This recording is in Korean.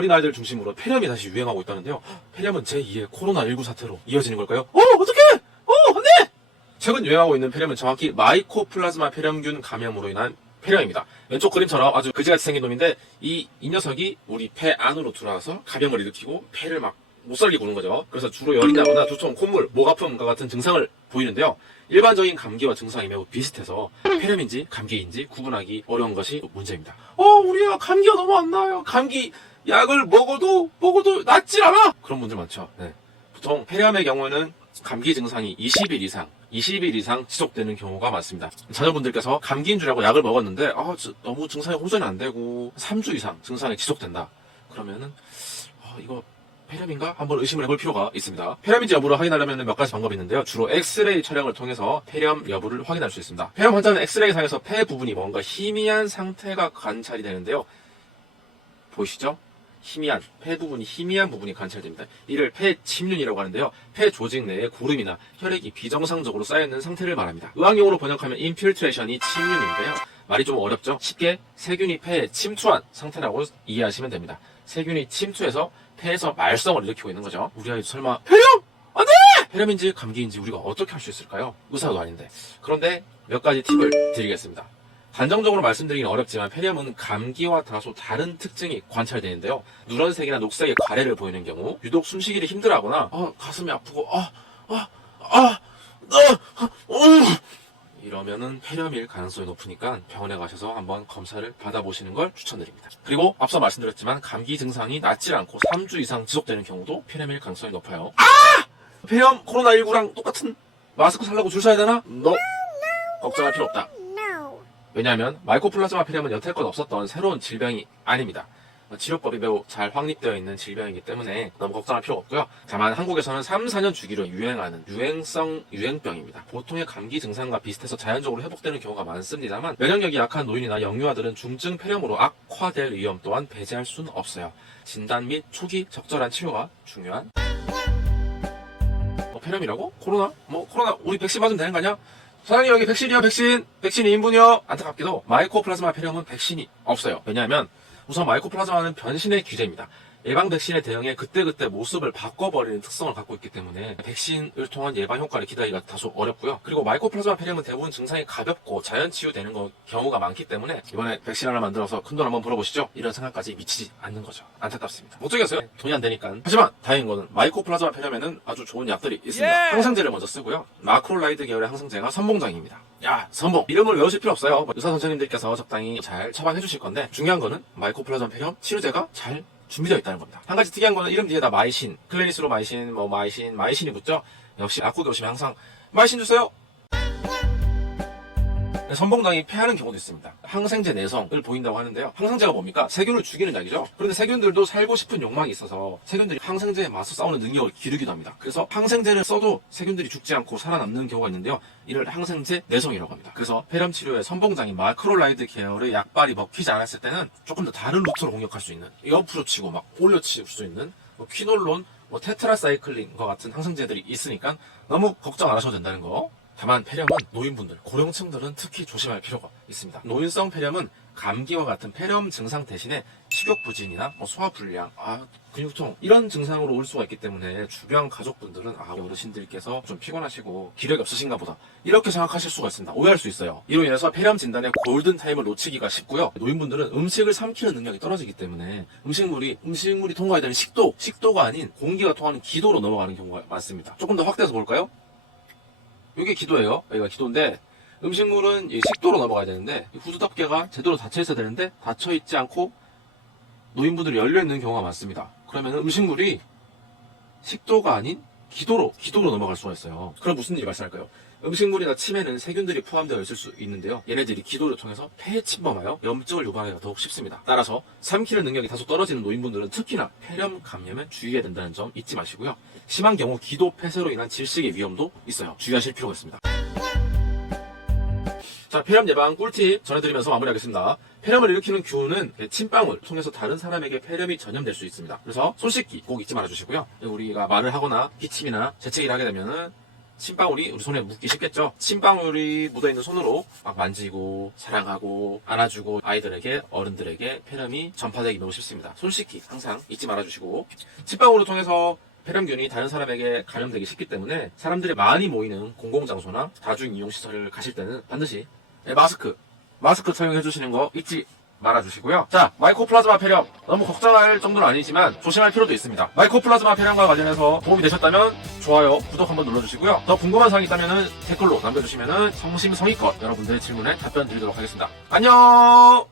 어린아이들 중심으로 폐렴이 다시 유행하고 있다는데요. 폐렴은 제2의 코로나19 사태로 이어지는 걸까요? 어떡해! 안돼! 최근 유행하고 있는 폐렴은 정확히 마이코플라즈마 폐렴균 감염으로 인한 폐렴입니다. 왼쪽 그림처럼 아주 그지같이 생긴 놈인데 이 녀석이 우리 폐 안으로 들어와서 감염을 일으키고 폐를 막 못 살리고 오는 거죠. 그래서 주로 열이 나거나 두통, 콧물, 목 아픔과 같은 증상을 보이는데요. 일반적인 감기와 증상이 매우 비슷해서 폐렴인지 감기인지 구분하기 어려운 것이 문제입니다. 우리가 감기가 너무 안 나아요. 감기 약을 먹어도 낫질 않아. 그런 분들 많죠. 네. 보통 폐렴의 경우는 감기 증상이 20일 이상 지속되는 경우가 많습니다. 자녀분들께서 감기인 줄 알고 약을 먹었는데 너무 증상이 호전이 안 되고 3주 이상 증상이 지속된다. 그러면은 이거 폐렴인가? 한번 의심을 해볼 필요가 있습니다. 폐렴인지 여부를 확인하려면 몇 가지 방법이 있는데요. 주로 엑스레이 촬영을 통해서 폐렴 여부를 확인할 수 있습니다. 폐렴 환자는 엑스레이상에서 폐 부분이 뭔가 희미한 상태가 관찰이 되는데요. 보이시죠? 폐 부분이 희미한 부분이 관찰됩니다. 이를 폐 침륜이라고 하는데요. 폐 조직 내에 구름이나 혈액이 비정상적으로 쌓여있는 상태를 말합니다. 의학용어로 번역하면 인필트레이션이 침륜인데요. 말이 좀 어렵죠? 쉽게 세균이 폐에 침투한 상태라고 이해하시면 됩니다. 세균이 침투해서 폐에서 말썽을 일으키고 있는 거죠. 우리 아이도 설마 폐렴? 안 돼! 폐렴인지 감기인지 우리가 어떻게 할 수 있을까요? 의사도 아닌데. 그런데 몇 가지 팁을 드리겠습니다. 단정적으로 말씀드리긴 어렵지만 폐렴은 감기와 다소 다른 특징이 관찰되는데요. 누런색이나 녹색의 가래를 보이는 경우, 유독 숨쉬기를 힘들어하거나 가슴이 아프고 이러면은 폐렴일 가능성이 높으니까 병원에 가셔서 한번 검사를 받아보시는 걸 추천드립니다. 그리고 앞서 말씀드렸지만 감기 증상이 낫지 않고 3주 이상 지속되는 경우도 폐렴일 가능성이 높아요. 폐렴 코로나19랑 똑같은 마스크 살라고 줄 서야 되나? 걱정할 필요 없다. 왜냐하면 마이코플라즈마 폐렴은 여태껏 없었던 새로운 질병이 아닙니다. 치료법이 매우 잘 확립되어 있는 질병이기 때문에 너무 걱정할 필요가 없고요. 다만 한국에서는 3, 4년 주기로 유행하는 유행성 유행병입니다. 보통의 감기 증상과 비슷해서 자연적으로 회복되는 경우가 많습니다만 면역력이 약한 노인이나 영유아들은 중증 폐렴으로 악화될 위험 또한 배제할 수는 없어요. 진단 및 초기 적절한 치료가 중요한 폐렴이라고? 코로나? 코로나 우리 백신 맞으면 되는 거 아니야? 사장님 여기 백신이요 백신 2인분이요. 안타깝게도 마이코플라즈마 폐렴은 백신이 없어요. 왜냐하면 우선 마이코플라즈마는 변신의 귀재입니다. 예방 백신에 대응해 그때그때 모습을 바꿔버리는 특성을 갖고 있기 때문에 백신을 통한 예방 효과를 기대하기가 다소 어렵고요. 그리고 마이코플라즈마 폐렴은 대부분 증상이 가볍고 자연 치유되는 경우가 많기 때문에 이번에 백신 하나 만들어서 큰돈 한번 벌어보시죠. 이런 생각까지 미치지 않는 거죠. 안타깝습니다. 못 죽겠어요. 돈이 안 되니까. 하지만 다행인 거는 마이코플라즈마 폐렴에는 아주 좋은 약들이 있습니다. 항생제를 먼저 쓰고요. 마크롤라이드 계열의 항생제가 선봉장입니다. 선봉 이름을 외우실 필요 없어요. 의사 선생님들께서 적당히 잘 처방해 주실 건데 중요한 거는 마이코플라즈마 폐렴 치료제가 잘 준비되어 있다는 겁니다. 한 가지 특이한 거는 이름 뒤에다 마이신, 클레니스로마이신, 마이신이 붙죠? 역시 약국에 오시면 항상 마이신 주세요! 선봉장이 폐하는 경우도 있습니다. 항생제 내성을 보인다고 하는데요. 항생제가 뭡니까? 세균을 죽이는 약이죠. 그런데 세균들도 살고 싶은 욕망이 있어서 세균들이 항생제에 맞서 싸우는 능력을 기르기도 합니다. 그래서 항생제를 써도 세균들이 죽지 않고 살아남는 경우가 있는데요. 이를 항생제 내성이라고 합니다. 그래서 폐렴 치료에 선봉장이 마크롤라이드 계열의 약발이 먹히지 않았을 때는 조금 더 다른 루트로 공격할 수 있는 옆으로 치고 막 올려칠 수 있는 퀴놀론, 테트라사이클린과 같은 항생제들이 있으니까 너무 걱정 안 하셔도 된다는 거. 다만 폐렴은 노인분들, 고령층들은 특히 조심할 필요가 있습니다. 노인성 폐렴은 감기와 같은 폐렴 증상 대신에 식욕부진이나 소화불량, 근육통 이런 증상으로 올 수가 있기 때문에 주변 가족분들은 어르신들께서 좀 피곤하시고 기력이 없으신가 보다 이렇게 생각하실 수가 있습니다. 오해할 수 있어요. 이로 인해서 폐렴 진단의 골든타임을 놓치기가 쉽고요. 노인분들은 음식을 삼키는 능력이 떨어지기 때문에 음식물이 통과해야 되는 식도가 아닌 공기가 통하는 기도로 넘어가는 경우가 많습니다. 조금 더 확대해서 볼까요? 이게 기도예요. 여기가 기도인데 음식물은 식도로 넘어가야 되는데 후두덮개가 제대로 닫혀 있어야 되는데 닫혀 있지 않고 노인분들이 열려 있는 경우가 많습니다. 그러면 음식물이 식도가 아닌 기도로 넘어갈 수가 있어요. 그럼 무슨 일이 발생할까요? 음식물이나 침에는 세균들이 포함되어 있을 수 있는데요. 얘네들이 기도를 통해서 폐에 침범하여 염증을 유발하기가 더욱 쉽습니다. 따라서 삼키는 능력이 다소 떨어지는 노인분들은 특히나 폐렴 감염에 주의해야 된다는 점 잊지 마시고요. 심한 경우 기도 폐쇄로 인한 질식의 위험도 있어요. 주의하실 필요가 있습니다. 자, 폐렴 예방 꿀팁 전해드리면서 마무리하겠습니다. 폐렴을 일으키는 균은 침방울 통해서 다른 사람에게 폐렴이 전염될 수 있습니다. 그래서 손 씻기 꼭 잊지 말아주시고요. 우리가 말을 하거나 기침이나 재채기를 하게 되면은 침방울이 우리 손에 묻기 쉽겠죠. 침방울이 묻어있는 손으로 막 만지고 사랑하고 안아주고 아이들에게 어른들에게 폐렴이 전파되기 너무 쉽습니다. 손 씻기 항상 잊지 말아주시고, 침방울을 통해서 폐렴균이 다른 사람에게 감염되기 쉽기 때문에 사람들이 많이 모이는 공공장소나 다중이용시설을 가실 때는 반드시 마스크 착용해 주시는 거 잊지 말아주시고요. 자, 마이코플라즈마 폐렴 너무 걱정할 정도는 아니지만 조심할 필요도 있습니다. 마이코플라즈마 폐렴과 관련해서 도움이 되셨다면 좋아요, 구독 한번 눌러주시고요. 더 궁금한 사항이 있다면 댓글로 남겨주시면 성심성의껏 여러분들의 질문에 답변 드리도록 하겠습니다. 안녕.